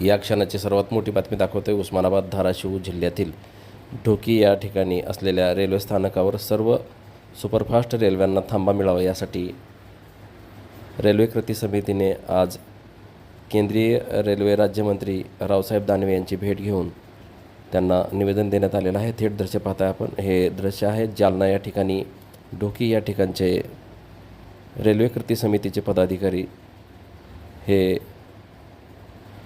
या क्षणाची सर्वात मोठी बातमी दाखवतोय उस्मानाबाद धाराशिव जिल्ह्यातील ढोकी या ठिकाणी असलेल्या रेल्वे स्थानकावर सर्व सुपरफास्ट रेल्वेंना थांबा मिळावा यासाठी रेल्वे कृती समितीने आज केंद्रीय रेल्वे राज्यमंत्री रावसाहेब दानवे यांची भेट घेऊन त्यांना निवेदन देण्यात आलेलं आहे। थेट दृश्य पाहताय आपण। हे दृश्य आहे जालना या ठिकाणी ढोकी या ठिकाणचे रेल्वे कृती समितीचे पदाधिकारी हे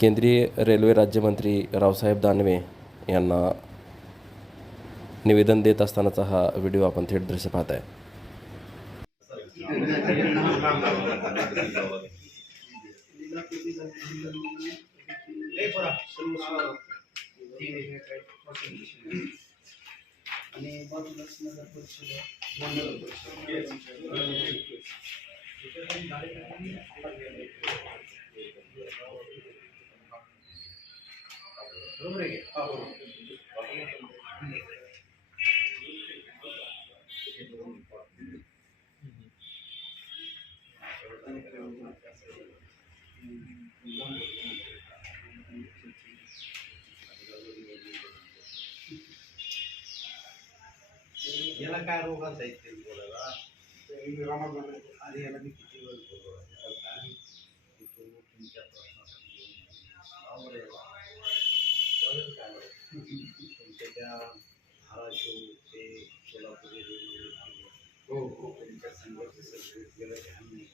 केंद्रीय रेल्वे राज्यमंत्री रावसाहेब दानवे यांना निवेदन देत असतानाचा हा व्हिडिओ आपण थेट दृश्य पाहताय। आणि बाजूलाच नगर परिषद मंडळ परिषद बरोबर आहे याला काय रोग आहे ते बोलायला आणि याला मी किती वेळ बोलतो तुमच्या प्रश्नासाठी तुमच्या त्या धाराशिव ते सोलापूर हो हो तुमच्या संघर्ष गेलं ध्यान नाही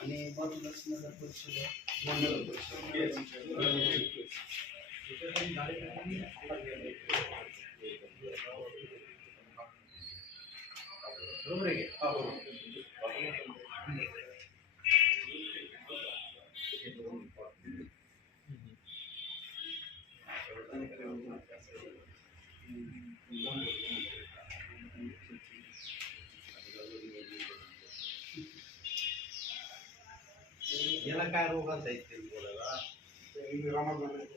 आणि बाजूलाच नगर परिषद मंडळ परिषद बरोबर आहे याला काय रोग आहे ते बोलायला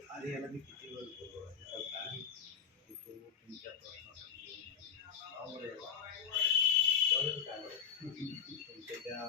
आणि याला मी किती वेळ बोलतो तुमच्या प्रश्नासाठी तुमच्या त्या